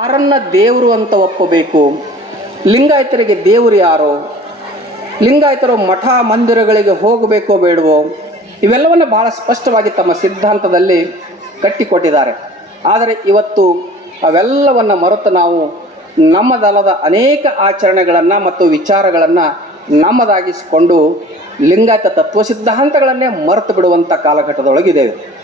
ಯಾರನ್ನ ದೇವರು ಅಂತ ಒಪ್ಪಬೇಕು? ಲಿಂಗಾಯತರಿಗೆ ದೇವರು ಯಾರು? ಲಿಂಗಾಯತರು ಮಠ ಮಂದಿರಗಳಿಗೆ ಹೋಗಬೇಕೋ ಬೇಡವೋ? ಇವೆಲ್ಲವನ್ನು ಬಹಳ ಸ್ಪಷ್ಟವಾಗಿ ತಮ್ಮ ಸಿದ್ಧಾಂತದಲ್ಲಿ ಕಟ್ಟಿಕೊಟ್ಟಿದ್ದಾರೆ. ಆದರೆ ಇವತ್ತು ಅವೆಲ್ಲವನ್ನು ಮರೆತು ನಾವು ನಮ್ಮದಲ್ಲದ ಅನೇಕ ಆಚರಣೆಗಳನ್ನು ಮತ್ತು ವಿಚಾರಗಳನ್ನು ನಮ್ಮದಾಗಿಸಿಕೊಂಡು ಲಿಂಗಾಯತ ತತ್ವ ಸಿದ್ಧಾಂತಗಳನ್ನೇ ಮರೆತು ಬಿಡುವಂಥ ಕಾಲಘಟ್ಟದೊಳಗಿದ್ದೇವೆ.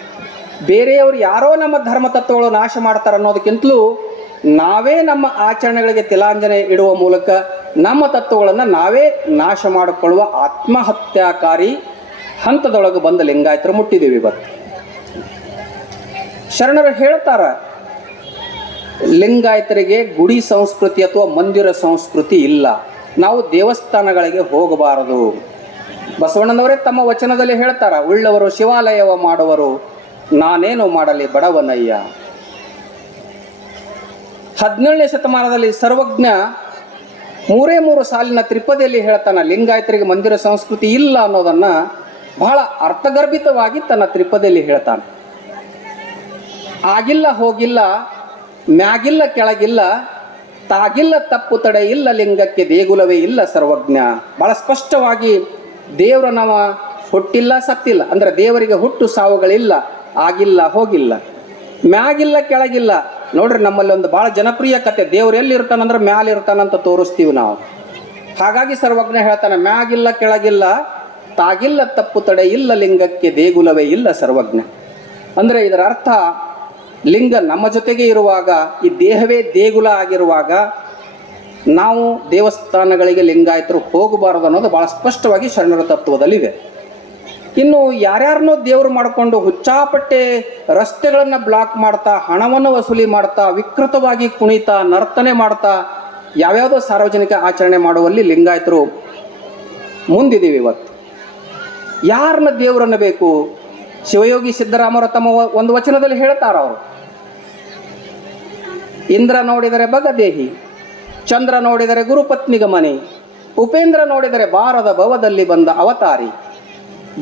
ಬೇರೆಯವರು ಯಾರೋ ನಮ್ಮ ಧರ್ಮ ತತ್ವಗಳು ನಾಶ ಮಾಡ್ತಾರೆ ಅನ್ನೋದಕ್ಕಿಂತಲೂ ನಾವೇ ನಮ್ಮ ಆಚರಣೆಗಳಿಗೆ ತಿಲಾಂಜನೆ ಇಡುವ ಮೂಲಕ ನಮ್ಮ ತತ್ವಗಳನ್ನು ನಾವೇ ನಾಶ ಮಾಡಿಕೊಳ್ಳುವ ಆತ್ಮಹತ್ಯಾಕಾರಿ ಹಂತದೊಳಗೆ ಬಂದ ಲಿಂಗಾಯತರು ಮುಟ್ಟಿದ್ದೀವಿ ಇವತ್ತು. ಶರಣರು ಹೇಳ್ತಾರ, ಲಿಂಗಾಯತರಿಗೆ ಗುಡಿ ಸಂಸ್ಕೃತಿ ಅಥವಾ ಮಂದಿರ ಸಂಸ್ಕೃತಿ ಇಲ್ಲ. ನಾವು ದೇವಸ್ಥಾನಗಳಿಗೆ ಹೋಗಬಾರದು. ಬಸವಣ್ಣನವರೇ ತಮ್ಮ ವಚನದಲ್ಲಿ ಹೇಳ್ತಾರ, ಉಳ್ಳವರು ಶಿವಾಲಯವ ಮಾಡುವರು, ನಾನೇನು ಮಾಡಲಿ ಬಡವನಯ್ಯ. ಹದಿನೇಳನೇ ಶತಮಾನದಲ್ಲಿ ಸರ್ವಜ್ಞ ಮೂರೇ ಮೂರು ಸಾಲಿನ ತ್ರಿಪದಿಯಲ್ಲಿ ಹೇಳ್ತಾನೆ, ಲಿಂಗಾಯತರಿಗೆ ಮಂದಿರ ಸಂಸ್ಕೃತಿ ಇಲ್ಲ ಅನ್ನೋದನ್ನ ಬಹಳ ಅರ್ಥಗರ್ಭಿತವಾಗಿ ತನ್ನ ತ್ರಿಪದಿಯಲ್ಲಿ ಹೇಳ್ತಾನೆ. ಆಗಿಲ್ಲ, ಹೋಗಿಲ್ಲ, ಮ್ಯಾಗಿಲ್ಲ, ಕೆಳಗಿಲ್ಲ, ತಾಗಿಲ್ಲ, ತಪ್ಪು ತಡೆ ಇಲ್ಲ, ಲಿಂಗಕ್ಕೆ ದೇಗುಲವೇ ಇಲ್ಲ ಸರ್ವಜ್ಞ. ಬಹಳ ಸ್ಪಷ್ಟವಾಗಿ ದೇವರ ನಮ್ಮ ಹುಟ್ಟಿಲ್ಲ, ಸತ್ತಿಲ್ಲ. ಅಂದ್ರೆ ದೇವರಿಗೆ ಹುಟ್ಟು ಸಾವುಗಳಿಲ್ಲ, ಆಗಿಲ್ಲ, ಹೋಗಿಲ್ಲ. ಮ್ಯಾಗಿಲ್ಲ, ಕೆಳಗಿಲ್ಲ ನೋಡ್ರಿ, ನಮ್ಮಲ್ಲಿ ಒಂದು ಬಹಳ ಜನಪ್ರಿಯ ಕತೆ, ದೇವ್ರು ಎಲ್ಲಿ ಇರ್ತಾನಂದ್ರೆ ಮ್ಯಾಲ ಇರ್ತಾನಂತ ತೋರಿಸ್ತೀವಿ ನಾವು. ಹಾಗಾಗಿ ಸರ್ವಜ್ಞ ಹೇಳ್ತಾನೆ, ಮ್ಯಾಗಿಲ್ಲ ಕೆಳಗಿಲ್ಲ, ತಾಗಿಲ್ಲ ತಪ್ಪು ತಡೆ ಇಲ್ಲ ಲಿಂಗಕ್ಕೆ ದೇಗುಲವೇ ಇಲ್ಲ ಸರ್ವಜ್ಞ. ಅಂದ್ರೆ ಇದರ ಅರ್ಥ, ಲಿಂಗ ನಮ್ಮ ಜೊತೆಗೆ ಇರುವಾಗ, ಈ ದೇಹವೇ ದೇಗುಲ ಆಗಿರುವಾಗ, ನಾವು ದೇವಸ್ಥಾನಗಳಿಗೆ ಲಿಂಗಾಯತರು ಹೋಗಬಾರದು ಅನ್ನೋದು ಬಹಳ ಸ್ಪಷ್ಟವಾಗಿ ಶರಣರ ತತ್ವದಲ್ಲಿದೆ ಇನ್ನು ಯಾರ್ಯಾರನ್ನೋ ದೇವರು ಮಾಡಿಕೊಂಡು ಹುಚ್ಚಾಪಟ್ಟೆ ರಸ್ತೆಗಳನ್ನು ಬ್ಲಾಕ್ ಮಾಡ್ತಾ, ಹಣವನ್ನು ವಸೂಲಿ ಮಾಡ್ತಾ, ವಿಕೃತವಾಗಿ ಕುಣಿತಾ, ನರ್ತನೆ ಮಾಡ್ತಾ, ಯಾವ್ಯಾವುದೋ ಸಾರ್ವಜನಿಕ ಆಚರಣೆ ಮಾಡುವಲ್ಲಿ ಲಿಂಗಾಯತರು ಮುಂದಿದ್ದೀವಿ ಇವತ್ತು. ಯಾರನ್ನ ದೇವರನ್ನ ಬೇಕು ಶಿವಯೋಗಿ ಸಿದ್ದರಾಮರು ತಮ್ಮ ಒಂದು ವಚನದಲ್ಲಿ ಹೇಳ್ತಾರ ಅವರು. ಇಂದ್ರ ನೋಡಿದರೆ ಬಗದೇಹಿ, ಚಂದ್ರ ನೋಡಿದರೆ ಗುರುಪತ್ನಿಗ ಮನೆ ಉಪೇಂದ್ರ ನೋಡಿದರೆ ಬಾರದ ಭವದಲ್ಲಿ ಬಂದ ಅವತಾರಿ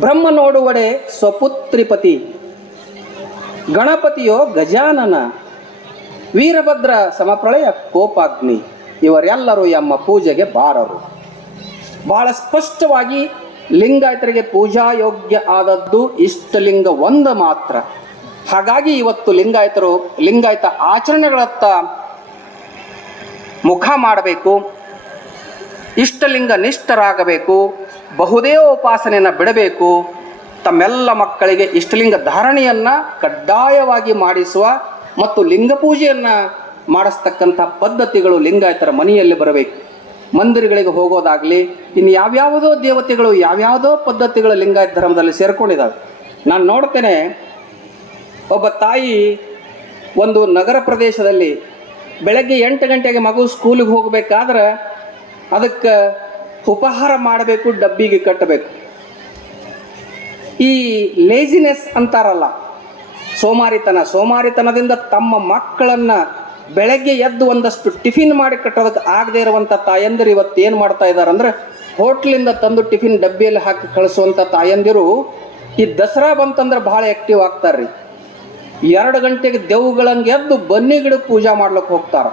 ಬ್ರಹ್ಮ ನೋಡುವಡೆ ಸ್ವಪುತ್ರಿಪತಿ. ಗಣಪತಿಯೋ ಗಜಾನನ. ವೀರಭದ್ರ ಸಮಪ್ರಳಯ ಕೋಪಾಗ್ನಿ. ಇವರೆಲ್ಲರೂ ಎಮ್ಮ ಪೂಜೆಗೆ ಬಾರರು. ಬಹಳ ಸ್ಪಷ್ಟವಾಗಿ ಲಿಂಗಾಯತರಿಗೆ ಪೂಜಾ ಯೋಗ್ಯ ಆದದ್ದು ಇಷ್ಟಲಿಂಗ ಒಂದು ಮಾತ್ರ. ಹಾಗಾಗಿ ಇವತ್ತು ಲಿಂಗಾಯತರು, ಲಿಂಗಾಯತ ಆಚರಣೆಗಳತ್ತ ಮುಖ ಮಾಡಬೇಕು. ಇಷ್ಟಲಿಂಗ ನಿಷ್ಠರಾಗಬೇಕು. ಬಹುದೇವೋಪಾಸನೆಯನ್ನು ಬಿಡಬೇಕು. ತಮ್ಮೆಲ್ಲ ಮಕ್ಕಳಿಗೆ ಇಷ್ಟಲಿಂಗ ಧಾರಣೆಯನ್ನು ಕಡ್ಡಾಯವಾಗಿ ಮಾಡಿಸುವ ಮತ್ತು ಲಿಂಗ ಪೂಜೆಯನ್ನು ಮಾಡಿಸ್ತಕ್ಕಂಥ ಪದ್ಧತಿಗಳು ಲಿಂಗಾಯತರ ಮನೆಯಲ್ಲಿ ಬರಬೇಕು. ಮಂದಿರಗಳಿಗೆ ಹೋಗೋದಾಗಲಿ, ಇನ್ನು ಯಾವ್ಯಾವುದೋ ದೇವತೆಗಳು ಯಾವ್ಯಾವುದೋ ಪದ್ಧತಿಗಳು ಲಿಂಗಾಯತ ಧರ್ಮದಲ್ಲಿ ಸೇರ್ಕೊಂಡಿದ್ದಾವೆ ನಾನು ನೋಡ್ತೇನೆ, ಒಬ್ಬ ತಾಯಿ ಒಂದು ನಗರ ಪ್ರದೇಶದಲ್ಲಿ ಬೆಳಗ್ಗೆ ಎಂಟು ಗಂಟೆಗೆ ಮಗು ಸ್ಕೂಲಿಗೆ ಹೋಗಬೇಕಾದ್ರೆ ಅದಕ್ಕೆ ಉಪಹಾರ ಮಾಡಬೇಕು, ಡಬ್ಬಿಗೆ ಕಟ್ಟಬೇಕು. ಈ ಲೇಜಿನೆಸ್ ಅಂತಾರಲ್ಲ, ಸೋಮಾರಿತನ, ಸೋಮಾರಿತನದಿಂದ ತಮ್ಮ ಮಕ್ಕಳನ್ನು ಬೆಳಗ್ಗೆ ಎದ್ದು ಒಂದಷ್ಟು ಟಿಫಿನ್ ಮಾಡಿ ಕಟ್ಟೋದಕ್ಕೆ ಆಗದೆ ಇರುವಂಥ ತಾಯಂದಿರು ಇವತ್ತು ಏನು ಮಾಡ್ತಾ ಇದ್ದಾರೆ ಅಂದರೆ, ಹೋಟ್ಲಿಂದ ತಂದು ಟಿಫಿನ್ ಡಬ್ಬಿಯಲ್ಲಿ ಹಾಕಿ ಕಳಿಸುವಂಥ ತಾಯಂದಿರು, ಈ ದಸರಾ ಬಂತಂದ್ರೆ ಭಾಳ ಆ್ಯಕ್ಟಿವ್ ಆಗ್ತಾರೆ ರೀ ಎರಡು ಗಂಟೆಗೆ ದೆವ್ಗಳಂಗೆ ಎದ್ದು ಬನ್ನಿ ಗಿಡಕ್ಕೆ ಪೂಜೆ ಮಾಡ್ಲಿಕ್ಕೆ ಹೋಗ್ತಾರೆ.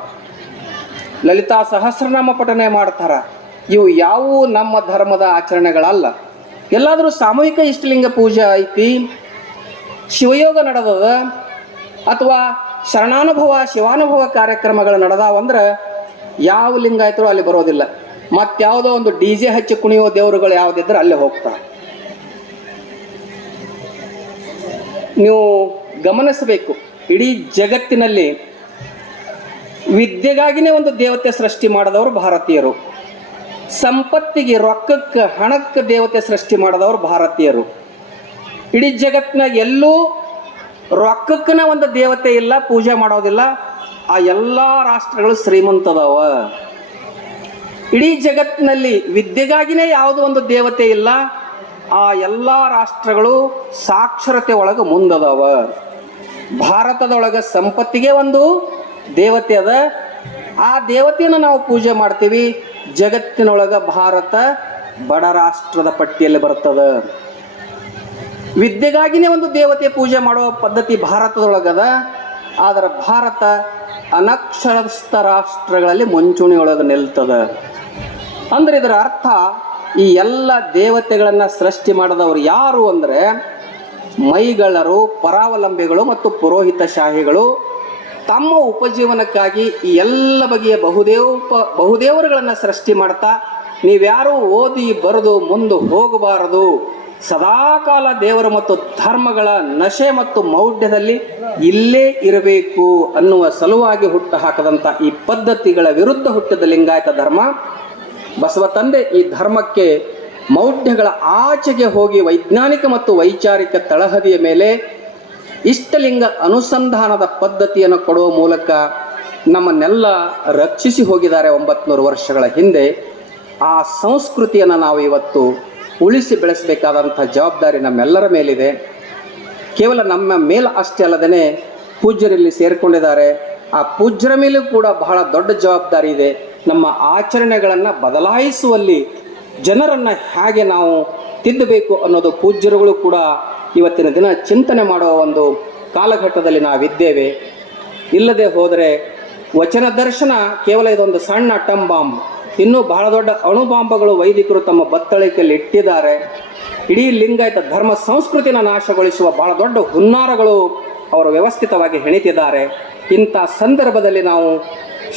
ಲಲಿತಾ ಸಹಸ್ರನಾಮ ಪಠನೆ ಮಾಡ್ತಾರ. ಇವು ಯಾವುವು ನಮ್ಮ ಧರ್ಮದ ಆಚರಣೆಗಳಲ್ಲ. ಎಲ್ಲಾದರೂ ಸಾಮೂಹಿಕ ಇಷ್ಟಲಿಂಗ ಪೂಜೆ ಐತಿ, ಶಿವಯೋಗ ನಡೆದದ, ಅಥವಾ ಶರಣಾನುಭವ, ಶಿವಾನುಭವ ಕಾರ್ಯಕ್ರಮಗಳು ನಡೆದಾವಂದ್ರೆ ಯಾವ ಲಿಂಗ ಲಿಂಗಾಯತರು ಅಲ್ಲಿ ಬರೋದಿಲ್ಲ. ಮತ್ತಾವುದೋ ಒಂದು ಡಿ ಜೆ ಹಚ್ಚಿ ಕುಣಿಯೋ ದೇವರುಗಳು ಯಾವುದಿದ್ರೆ ಅಲ್ಲಿ ಹೋಗ್ತಾರೆ. ನೀವು ಗಮನಿಸಬೇಕು, ಇಡೀ ಜಗತ್ತಿನಲ್ಲಿ ವಿದ್ಯೆಗಾಗಿನೇ ಒಂದು ದೇವತೆ ಸೃಷ್ಟಿ ಮಾಡಿದವರು ಭಾರತೀಯರು. ಸಂಪತ್ತಿಗೆ ರೊಕ್ಕಕ್ಕೆ, ಹಣಕ್ಕೆ ದೇವತೆ ಸೃಷ್ಟಿ ಮಾಡಿದವರು ಭಾರತೀಯರು. ಇಡೀ ಜಗತ್ತಿನಾಗ ಎಲ್ಲೂ ರೊಕ್ಕಕ್ಕನ ಒಂದು ದೇವತೆ ಇಲ್ಲ, ಪೂಜೆ ಮಾಡೋದಿಲ್ಲ. ಆ ಎಲ್ಲ ರಾಷ್ಟ್ರಗಳು ಶ್ರೀಮಂತದವ. ಇಡೀ ಜಗತ್ತಿನಲ್ಲಿ ವಿದ್ಯೆಗಾಗಿನೇ ಯಾವುದೋ ಒಂದು ದೇವತೆ ಇಲ್ಲ, ಆ ಎಲ್ಲ ರಾಷ್ಟ್ರಗಳು ಸಾಕ್ಷರತೆ ಒಳಗೆ ಮುಂದದವ. ಭಾರತದೊಳಗೆ ಸಂಪತ್ತಿಗೆ ಒಂದು ದೇವತೆ ಅದ. ಆ ದೇವತೆಯನ್ನು ನಾವು ಪೂಜೆ ಮಾಡ್ತೀವಿ. ಜಗತ್ತಿನೊಳಗೆ ಭಾರತ ಬಡ ರಾಷ್ಟ್ರದ ಪಟ್ಟಿಯಲ್ಲಿ ಬರ್ತದ ವಿದ್ಯೆಗಾಗಿನೇ ಒಂದು ದೇವತೆ ಪೂಜೆ ಮಾಡುವ ಪದ್ಧತಿ ಭಾರತದೊಳಗದ, ಆದರೆ ಭಾರತ ಅನಕ್ಷರಸ್ಥ ರಾಷ್ಟ್ರಗಳಲ್ಲಿ ಮುಂಚೂಣಿಯೊಳಗೆ ನಿಲ್ತದ. ಅಂದ್ರೆ ಇದರ ಅರ್ಥ, ಈ ಎಲ್ಲ ದೇವತೆಗಳನ್ನು ಸೃಷ್ಟಿ ಮಾಡಿದವರು ಯಾರು ಅಂದರೆ ಮೈಗಳರು, ಪರಾವಲಂಬಿಗಳು ಮತ್ತು ಪುರೋಹಿತ ಶಾಹಿಗಳು. ತಮ್ಮ ಉಪಜೀವನಕ್ಕಾಗಿ ಈ ಎಲ್ಲ ಬಗೆಯ ಬಹುದೇವ ಬಹುದೇವರುಗಳನ್ನು ಸೃಷ್ಟಿ ಮಾಡ್ತಾ ನೀವ್ಯಾರೂ ಓದಿ ಬರೆದು ಮುಂದೆ ಹೋಗಬಾರದು. ಸದಾಕಾಲ ದೇವರು ಮತ್ತು ಧರ್ಮಗಳ ನಶೆ ಮತ್ತು ಮೌಢ್ಯದಲ್ಲಿ ಇಲ್ಲೇ ಇರಬೇಕು ಅನ್ನುವ ಸಲುವಾಗಿ ಹುಟ್ಟು ಹಾಕದಂಥ ಈ ಪದ್ಧತಿಗಳ ವಿರುದ್ಧ ಹುಟ್ಟಿದ ಲಿಂಗಾಯತ ಧರ್ಮ, ಬಸವ ತಂದೆ ಈ ಧರ್ಮಕ್ಕೆ ಮೌಢ್ಯಗಳ ಆಚೆಗೆ ಹೋಗಿ ವೈಜ್ಞಾನಿಕ ಮತ್ತು ವೈಚಾರಿಕ ತಳಹದಿಯ ಮೇಲೆ ಇಷ್ಟಲಿಂಗ ಅನುಸಂಧಾನದ ಪದ್ಧತಿಯನ್ನು ಕೊಡುವ ಮೂಲಕ ನಮ್ಮನ್ನೆಲ್ಲ ರಕ್ಷಿಸಿ ಹೋಗಿದ್ದಾರೆ ಒಂಬತ್ನೂರು ವರ್ಷಗಳ ಹಿಂದೆ. ಆ ಸಂಸ್ಕೃತಿಯನ್ನು ನಾವು ಇವತ್ತು ಉಳಿಸಿ ಬೆಳೆಸಬೇಕಾದಂಥ ಜವಾಬ್ದಾರಿ ನಮ್ಮೆಲ್ಲರ ಮೇಲಿದೆ. ಕೇವಲ ನಮ್ಮ ಮೇಲೆ ಅಷ್ಟೇ ಅಲ್ಲದೇ ಪೂಜ್ಯರಲ್ಲಿ ಸೇರಿಕೊಂಡಿದ್ದಾರೆ. ಆ ಪೂಜ್ಯರ ಮೇಲೂ ಕೂಡ ಬಹಳ ದೊಡ್ಡ ಜವಾಬ್ದಾರಿ ಇದೆ. ನಮ್ಮ ಆಚರಣೆಗಳನ್ನು ಬದಲಾಯಿಸುವಲ್ಲಿ ಜನರನ್ನು ಹೇಗೆ ನಾವು ತಿದ್ದಬೇಕು ಅನ್ನೋದು ಪೂಜ್ಯರುಗಳು ಕೂಡ ಇವತ್ತಿನ ದಿನ ಚಿಂತನೆ ಮಾಡುವ ಒಂದು ಕಾಲಘಟ್ಟದಲ್ಲಿ ನಾವಿದ್ದೇವೆ. ಇಲ್ಲದೆ ಹೋದರೆ ವಚನ ದರ್ಶನ ಕೇವಲ ಇದೊಂದು ಸಣ್ಣ ಅಟಮ್ ಬಾಂಬ್ ಇನ್ನೂ ಬಹಳ ದೊಡ್ಡ ಅಣುಬಾಂಬಗಳು ವೈದಿಕರು ತಮ್ಮ ಬತ್ತಳಿಕೆಯಲ್ಲಿ ಇಟ್ಟಿದ್ದಾರೆ. ಇಡೀ ಲಿಂಗಾಯತ ಧರ್ಮ ಸಂಸ್ಕೃತಿನ ನಾಶಗೊಳಿಸುವ ಬಹಳ ದೊಡ್ಡ ಹುನ್ನಾರಗಳು ಅವರು ವ್ಯವಸ್ಥಿತವಾಗಿ ಹೆಣಿತಿದ್ದಾರೆ. ಇಂಥ ಸಂದರ್ಭದಲ್ಲಿ ನಾವು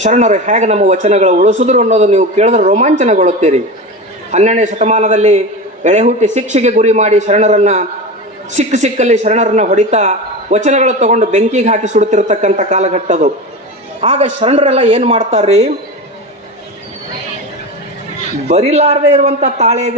ಶರಣರು ಹೇಗೆ ನಮ್ಮ ವಚನಗಳು ಉಳಿಸಿದ್ರು ಅನ್ನೋದು ನೀವು ಕೇಳಿದ್ರೆ ರೋಮಾಂಚನಗೊಳ್ಳುತ್ತೀರಿ. ಹನ್ನೆರಡನೇ ಶತಮಾನದಲ್ಲಿ ಎಳೆಹುಟ್ಟಿ ಶಿಕ್ಷೆಗೆ ಗುರಿ ಮಾಡಿ ಶರಣರನ್ನ ಸಿಕ್ಕ ಸಿಕ್ಕಲ್ಲಿ ಶರಣರನ್ನ ಹೊಡಿತಾ ವಚನಗಳು ತಗೊಂಡು ಬೆಂಕಿಗೆ ಹಾಕಿ ಸುಡುತ್ತಿರತಕ್ಕಂಥ ಕಾಲಘಟ್ಟದು. ಆಗ ಶರಣರೆಲ್ಲ ಏನು ಮಾಡ್ತಾರ್ರಿ? ಬರಿಲಾರದೆ ಇರುವಂಥ ತಾಳೆಗೆ